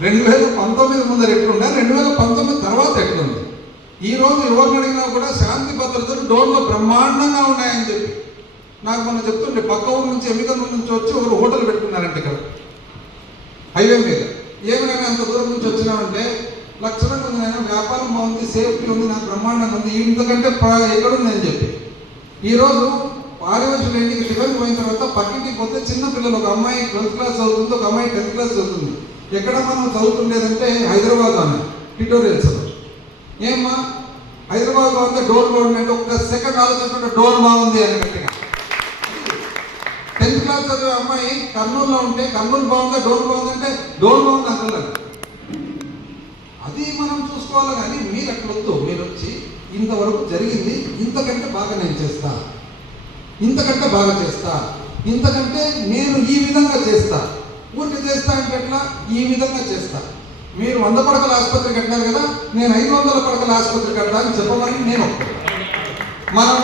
రెండు వేల పంతొమ్మిది ముందర ఎట్లుండే రెండు వేల పంతొమ్మిది తర్వాత ఎట్లుంది? ఈ రోజు ఎవరిని అడిగినా కూడా శాంతి భద్రతలు డోర్లో బ్రహ్మాండంగా ఉన్నాయని చెప్పి. నాకు మనం చెప్తుండే పక్క ఊరు నుంచి ఎమ్మికల నుంచి వచ్చి ఒకరు హోటల్ పెట్టుకున్నారంటే ఇక్కడ. హైవే మీద. ఏమైనా అంత దూరం నుంచి వచ్చినామంటే లక్షణంగా ఉంది వ్యాపారం బాగుంది సేఫ్టీ ఉంది నాకు బ్రహ్మాండంగా ఉంది ఇంతకంటే ప్ర- ఎక్కడుంది అని చెప్పి. ఈరోజు ఆదివాసులు ఇంటికి టిఫిన్ పోయిన తర్వాత పక్కింటికి పోతే చిన్న పిల్లలు ఒక అమ్మాయి ట్వెల్త్ క్లాస్ చదువుతుంది ఒక అమ్మాయి టెన్త్ క్లాస్ చదువుతుంది. ఎక్కడ మనం చదువుతుండేదంటే హైదరాబాద్ అని ట్యూటోరియల్స్ ఏమ్మా? హైదరాబాద్ బాగుంటే డోర్ బాగుంది ఒక్క సెకండ్ ఆలోచించుకుంటే డోర్ బాగుంది అని గట్టిగా. టెన్త్ క్లాస్ చదివే అమ్మాయి కర్నూలులో ఉంటే కర్నూలు బాగుందా డోర్ బాగుందంటే డోర్ బాగుంది అంటున్నారు అది మనం చూసుకోవాలి కానీ మీరు అక్కడ వద్దు. మీరు వచ్చి ఇంతవరకు జరిగింది ఇంతకంటే బాగా నేను చేస్తా. ఇంతకంటే బాగా చేస్తా. ఇంతకంటే నేను ఈ విధంగా చేస్తా. ఊరికి చేస్తా అంటే ఎట్లా? ఈ విధంగా చేస్తా. మీరు వంద పడకల ఆసుపత్రి కట్టినారు కదా నేను ఐదు వందల పడకల ఆసుపత్రి కట్టాలని చెప్పమని నేను మనం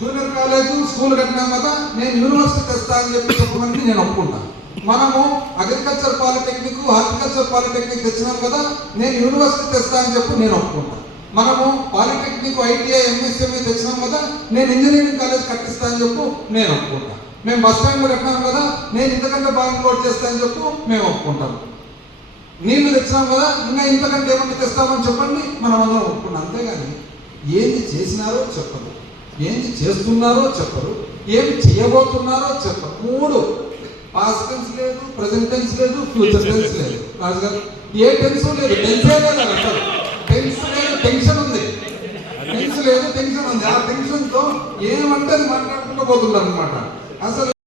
జూనియర్ కాలేజ్ స్కూల్ కట్టినాం కదా నేను యూనివర్సిటీ తెస్తా అని చెప్పి చెప్పమని నేను ఒప్పుకుంటాను మనము అగ్రికల్చర్ పాలిటెక్నిక్ హార్టికల్చర్ పాలిటెక్నిక్ తెచ్చినాం కదా నేను యూనివర్సిటీ తెస్తా అని చెప్పి నేను ఒప్పుకుంటాను మనము పాలిటెక్నిక్ ఐటీఐ ఎంఎస్ఎంఈ తెచ్చినాం కదా నేను ఇంజనీరింగ్ కాలేజ్ కట్టిస్తా అని చెప్పు నేను ఒప్పుకుంటాను మేము బస్ స్టాండ్ కట్టినాం కదా నేను ఇంతకంటే బాగా ఇంకోటి చేస్తానని చెప్పు మేము ఒప్పుకుంటాం. నీళ్ళు తెచ్చినాం కదా ఇంకా ఇంతకంటే ఏమన్నా తెస్తామని చెప్పండి మనం అందరం ఒప్పుకున్నాం అంతేగాని ఏంది చేసినారో చెప్పరు. ఏంది చేస్తున్నారో చెప్పరు. ఏం చేయబోతున్నారో చెప్పరు. మూడు. పాస్ట్ టెన్స్ లేదు ప్రజెంట్ టెన్స్ లేదు ఫ్యూచర్ టెన్స్ లేదు. రాజుగారు ఏ టెన్స్ లేదు. టెన్సే లేదు అసలు. టెన్స్ లేదు టెన్షన్ ఉంది. టెన్స్ లేదు టెన్షన్ ఉంది. ఆ టెన్షన్తో ఏమంటే మాట్లాడుకుంటూ పోతున్నారు అనమాట అసలు